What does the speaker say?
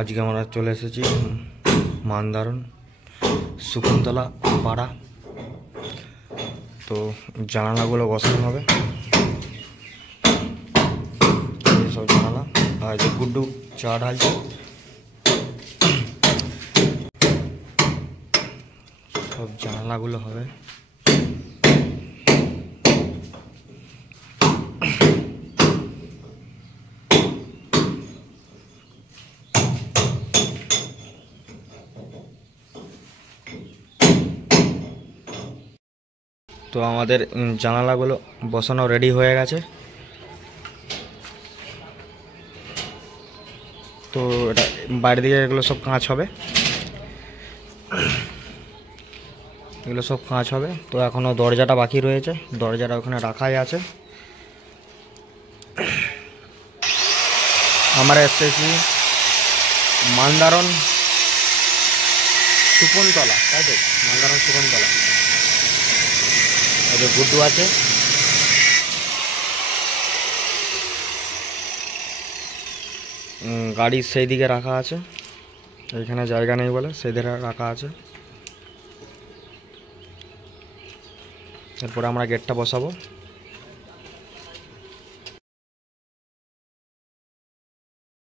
আজকে আমরা চলে এসেছি মান্দারণ শকুন্তলা পাড়া। তো জানালাগুলো বসানো হবে, সব জানালা। আর যে গুড্ডু চা ঢালছে, সব জানালাগুলো হবে। তো আমাদের জানালাগুলো বসানো রেডি হয়ে গেছে। তো এটা বাইরের দিকে এগুলো সব কাঁচ হবে, এগুলো সব কাঁচ হবে। তো এখনও দরজাটা বাকি রয়েছে, দরজাটা ওখানে রাখাই আছে। আমরা এসেছি মান্দারণ শকুন্তলা, তাই তো? মান্দারণ শকুন্তলা। ওদের গুড্ডু আছে, গাড়ি সেই দিকে রাখা আছে, এইখানে জায়গা নেই বলে সেই দিকে রাখা আছে। এরপরে আমরা গেটটা বসাবো।